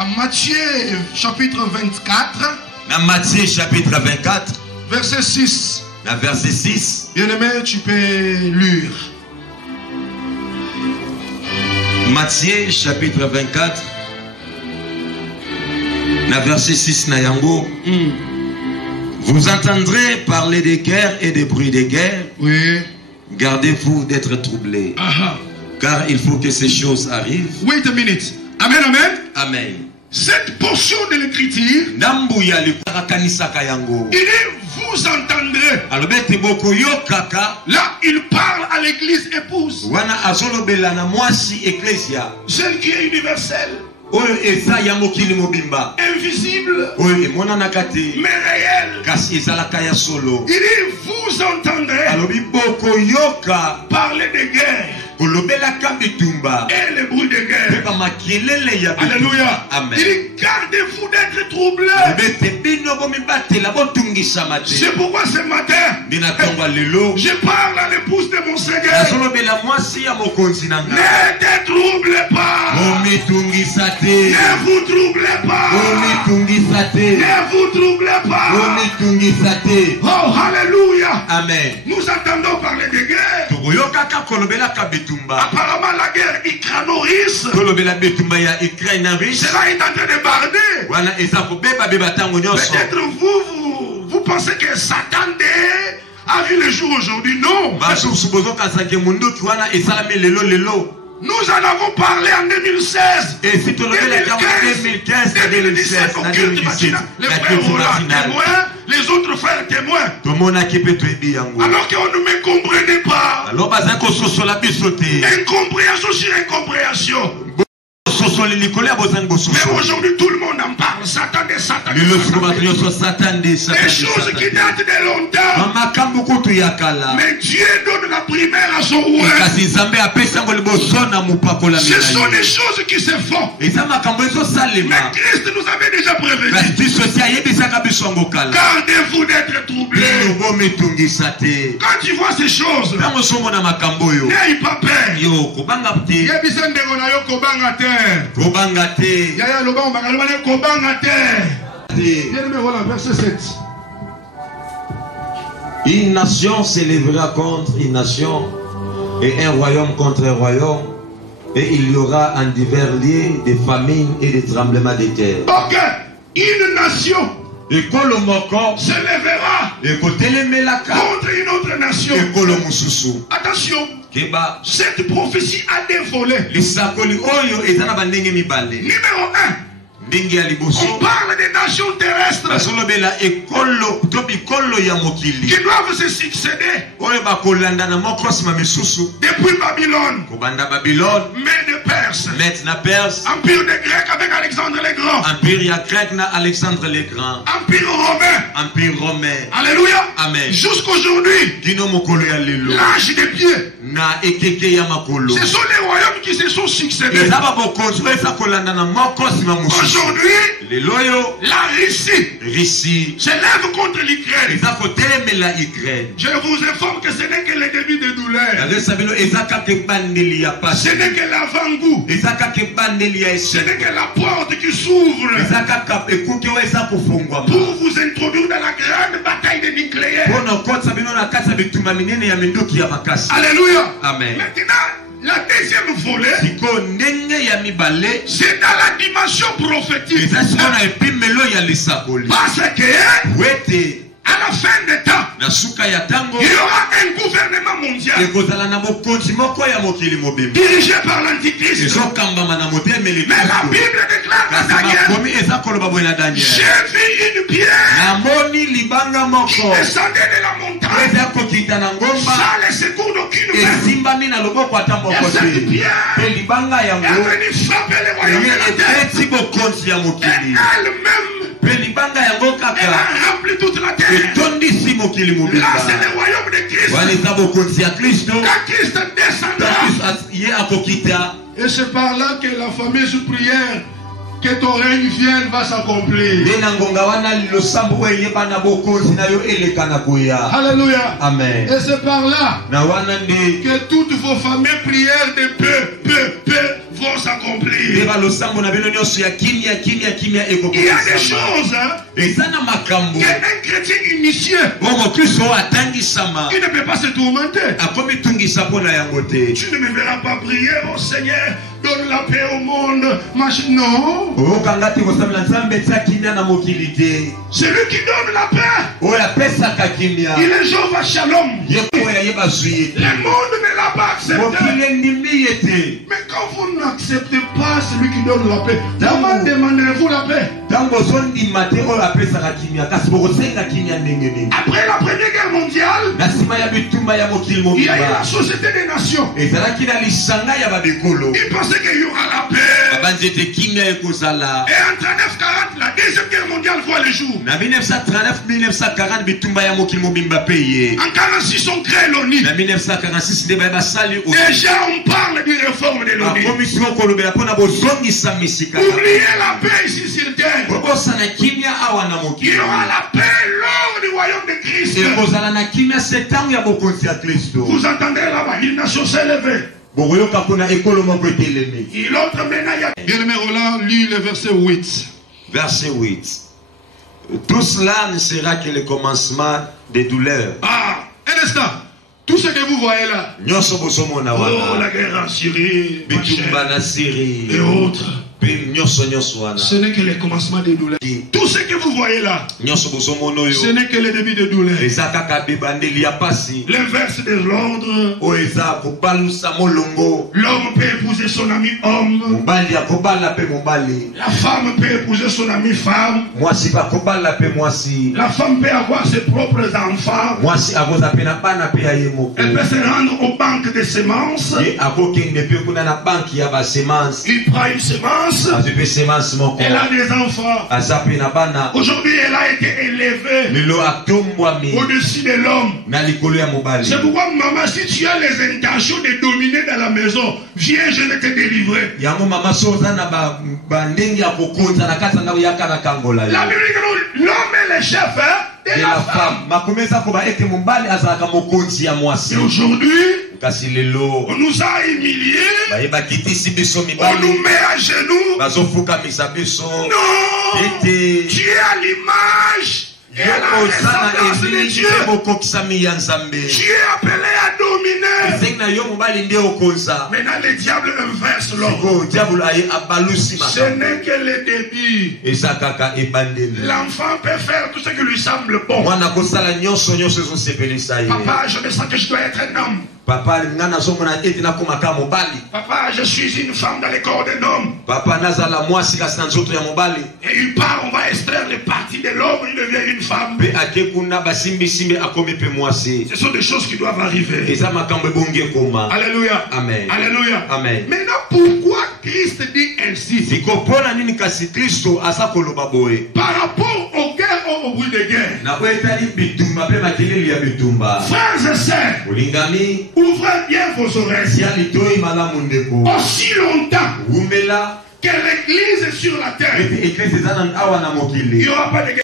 À Matthieu chapitre 24. Dans Matthieu chapitre 24. Verset 6. Dans verset 6. Bien-aimé, tu peux lire. Matthieu chapitre 24. Dans verset 6 na yango. Vous entendrez parler des guerres et des bruits des guerres. Oui. Gardez-vous d'être troublés. Car il faut que ces choses arrivent. Wait a minute. Amen, amen. Amen. Cette portion de l'écriture, il dit vous entendrez. Là, il parle à l'église épouse. Celle qui est universelle. Invisible. Mais réelle. Il dit vous entendrez parler de guerre. Et les bruits de guerre. Alléluia. Amen. Il dit gardez-vous d'être troublés. C'est pourquoi ce matin, je parle à l'épouse de mon Seigneur. Ne te troublez pas. Ne vous troublez pas. Ne vous troublez pas. Oh, alléluia. Amen. Nous entendons parler de guerre. Apparemment la guerre ukraino-russe. Cela est en train de barder. Peut-être vous pensez que Satan a vu le jour aujourd'hui. Non. Nous en avons parlé en 2016. 2015, 2017, au culte matinal. Les frères Roland témoins, les autres frères témoins. Alors qu'on ne me comprenait pas. Incompréhension sur incompréhension. Mais aujourd'hui tout le monde en parle. Satan des Satan. Des choses qui datent de longtemps. Mais Dieu donne la primaire à son roi. Ce sont des choses qui se font. Mais Christ nous avait déjà prévenu. Gardez-vous d'être troublés. Quand tu vois ces choses, n'aie pas peur. Verset 7. Une nation s'élèvera contre une nation et un royaume contre un royaume, et il y aura en divers lieux des famines et des tremblements de terre. Ok, une nation s'élèvera contre une autre nation. Attention, cette prophétie a des volets. Numéro 1, on parle des nations terrestres qui doivent se succéder depuis Babylone, mais de Perse, empire des Grecs avec Alexandre le Grand, empire romain, alléluia, jusqu'aujourd'hui, l'âge des pieds. Ce sont les royaumes qui se sont succédés. Aujourd'hui, la Russie s'élève contre l'Ukraine. Je vous informe que ce n'est que le début de douleur. Ce n'est que l'avant-goût. Ce n'est que la porte qui s'ouvre pour vous introduire dans la grande bataille de nucléaire. Alléluia. Amen. Maintenant, la deuxième volet, c'est dans la dimension prophétique. Parce que à la fin des temps, il y aura un gouvernement mondial dirigé par l'Antichrist. Mais la Bible déclare dans Daniel, j'ai vu une pierre qui descendait de la montagne sans le secours d'aucune main. Et cette pierre est venue frapper les royaumes de la terre. Et elle-même, elle a rempli toute la terre. Là, c'est le royaume de Christ. Quand Christ descendra, et c'est par là que la fameuse prière que ton règne vienne va s'accomplir. Alléluia. Amen. Et c'est par là que toutes vos fameuses prières de peu vont s'accomplir. Il y a des choses qu'un chrétien initié qui ne peut pas se tourmenter. Tu ne me verras pas prier, oh Seigneur, donne la paix au monde. Non. C'est lui qui donne la paix. Il est Jéhovah Shalom. Le monde ne l'a pas accepté. Mais quand vous n'acceptez pas celui qui donne la paix, comment demandez-vous la paix? Après la Première Guerre mondiale, il y a eu la Société des Nations. Ils pensaient qu'il y aura la paix. Et en 1940, la Deuxième Guerre mondiale voit le jour. En 1946, on crée l'ONU. Déjà, on parle d'une réforme de l'ONU. Oubliez la paix ici sur terre. Il y aura la paix lors du royaume de Christ. Vous entendez là-bas, une nation s'est levée. Et l'autre maintenant, bien-aimé Roland, lis le verset 8. Verset 8. Tout cela ne sera que le commencement des douleurs. Ah, un instant. Tout ce que vous voyez là. Oh, la guerre en Syrie, et autres. Ce n'est que le commencement des douleurs. Tout ce que vous voyez là, ce n'est que le début des douleurs. L'inverse de l'ordre. L'homme peut épouser son ami homme. La femme peut épouser son ami femme. La femme peut avoir ses propres enfants. Elle peut se rendre aux banques de semences. Il prend une semence. Elle a des enfants. Aujourd'hui, elle a été élevée au-dessus de l'homme. C'est pourquoi, maman, si tu as les intentions de dominer dans la maison, viens, je vais te délivrer. La Bible dit que l'homme est le chef de la femme. Et aujourd'hui, on nous a humiliés. On nous met à genoux. Non, tu es à l'image et à la ressemblance de Dieu. Tu es appelé à dominer. Maintenant le diable inverse l'homme. Ce n'est que le début. L'enfant peut faire tout ce qui lui semble bon. Papa, je me sens que je dois être un homme. Papa, je suis une femme dans le corps d'un homme. Et il part, on va extraire les parties de l'homme, il devient une femme. Ce sont des choses qui doivent arriver. Alléluia. Amen. Alléluia. Amen. Maintenant, pourquoi Christ dit ainsi? Par rapport aux guerres, au bruit de guerre. Frères et sœurs, ouvrez bien vos oreilles. Aussi longtemps que l'église est sur la terre, il n'y aura pas de guerre.